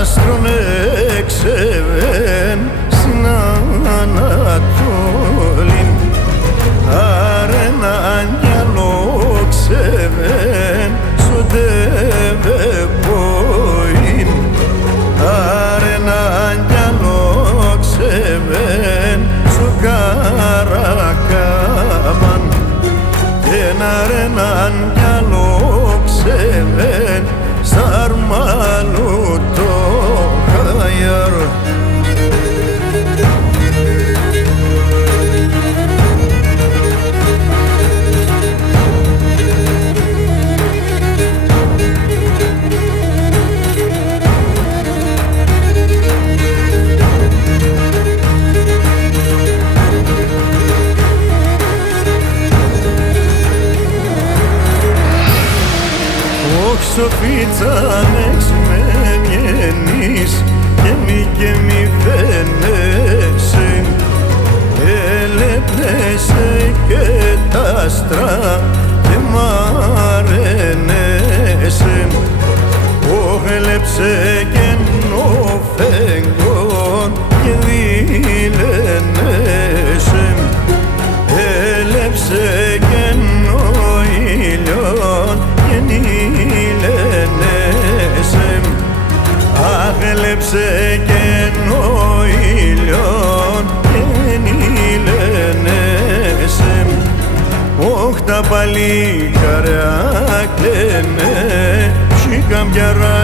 άστρον έξευεν στην Ανατολή, άρε ένα αγγελό ξεβεν σοντεύε ποήν, άρε ένα αγγελό ξεβεν στο Καρακάβαν, και ένα αγγελό ξεβεν σαρμάλου το χαϊάρ. Σοφίτσαν εξ με βγαίνεις και μη φαίνεσαι, έλεπνεσαι και τα άστρα και μ' αρενέσαι, όχλεψε και νο φεγγόν και δηλενέσαι, έλεψε και νο ήλιον και νηλενέσαι, άγλεψε κενό ήλιον και νηλενέσαι, όχ τα παλικάρια κλαίνε, σι καμπιάρα